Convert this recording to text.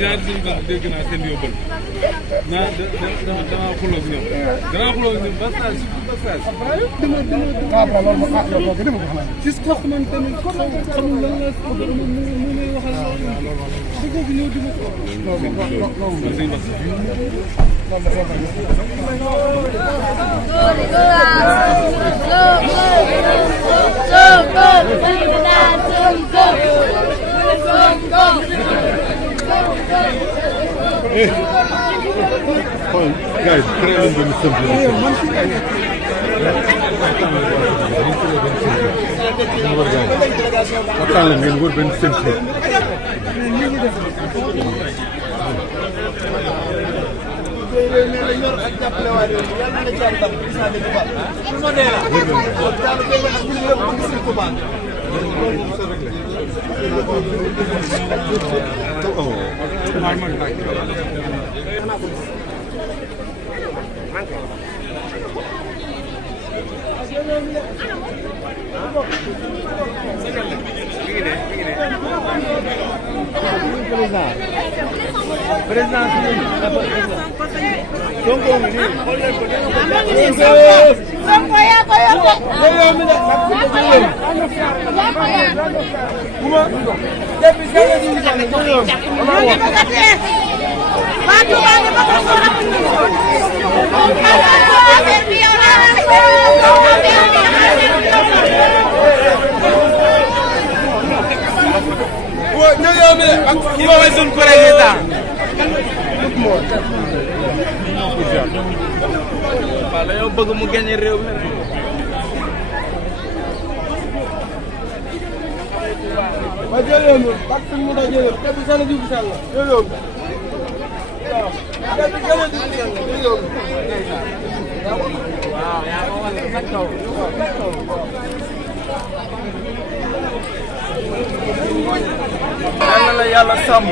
ñaari suñu bés dégg naa seen yóbbal naa dama xuloo ak ñoom dama xuloo ak ñoom passage surtout passage. gis koo xamante ni xamul lan la mu may waxal loolu bëggoo bi ñëw di ma ko. Xool gars yi créé nañu benn simple. waxtaan leen ngeen wër benn simple. dañoo bëgg mu gagné réew mi. waaw jërëjëf moom parce que mu doon jërëjëf te bu soxla jiw bi sax la jërëjëf. waaw yaa ko wane sa kaw. yàlla la yàlla sàmm.